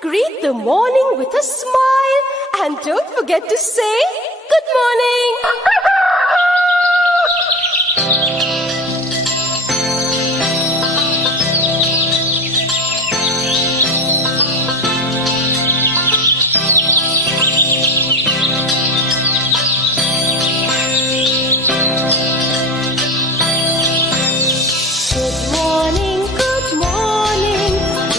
greet the morning with a smile and don't forget to say good morning.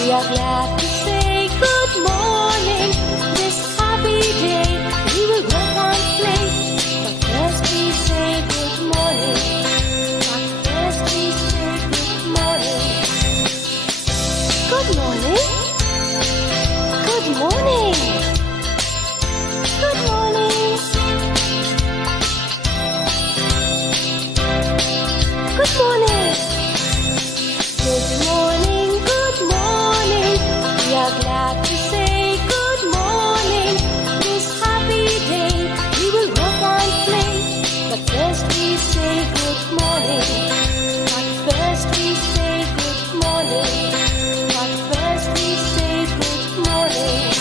We are glad to say good morning. This happy day we will work and play. But first we say good morning. But first we say good morning. Good morning. Good morning. Good morning. Good morning. Good morning. We are glad to say good morning. This happy day we will work and play. But first we say good morning. But first we say good morning. But first we say good morning.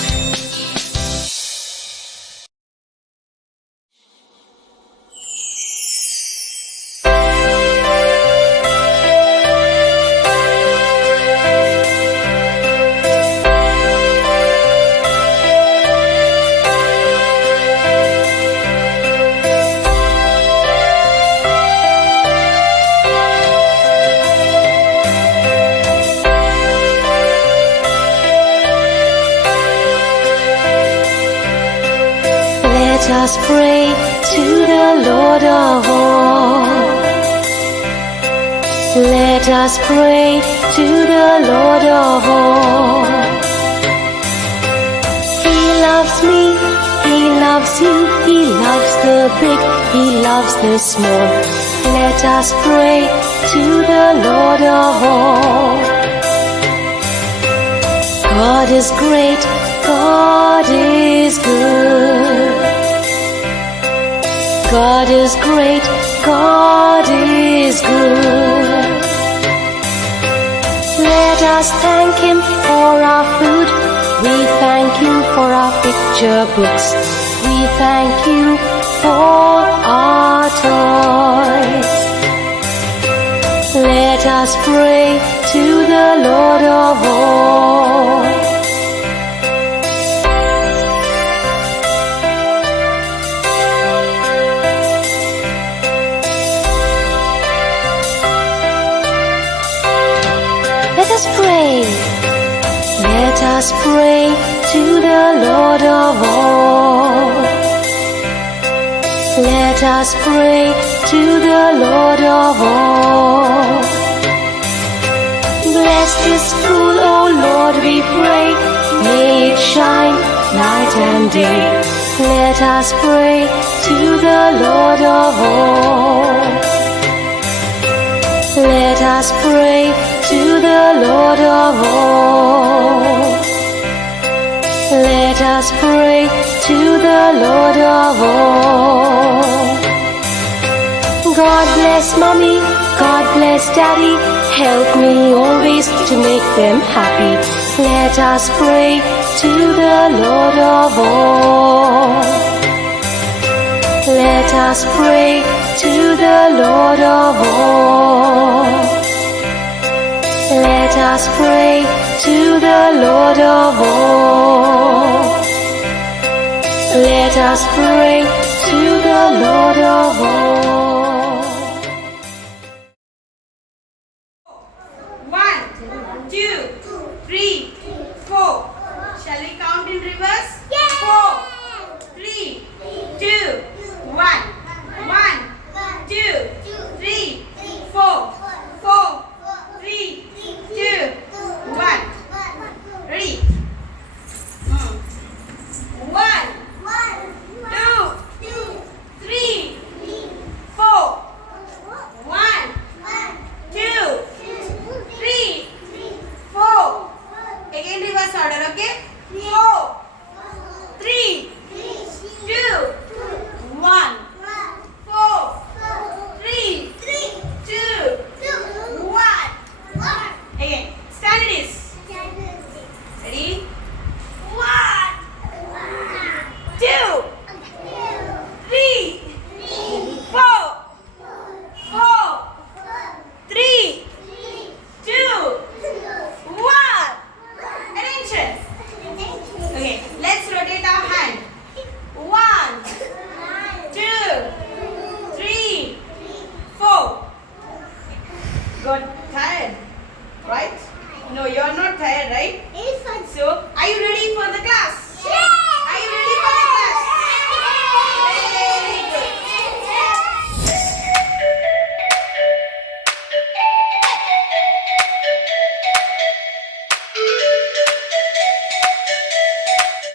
Let us pray to the Lord of all. Let us pray to the Lord of all. He loves me, He loves you, He loves the big, He loves the small. Let us pray to the Lord of all. God is great, God is good. God is great, God is good. Let us thank Him for our food. We thank you for our picture books. We thank you for our toys. Let us pray to the Lord of all. Let us pray. Let us pray to the Lord of all. Let us pray to the Lord of all. Bless this school, O Lord, we pray. May it shine night and day. Let us pray to the Lord of all. Let us pray to the Lord of all. Let us pray to the Lord of all. God bless Mommy, God bless Daddy. Help me always to make them happy. Let us pray to the Lord of all. Let us pray to the Lord of all. Let us pray to the Lord of all. Let us pray to the Lord of all.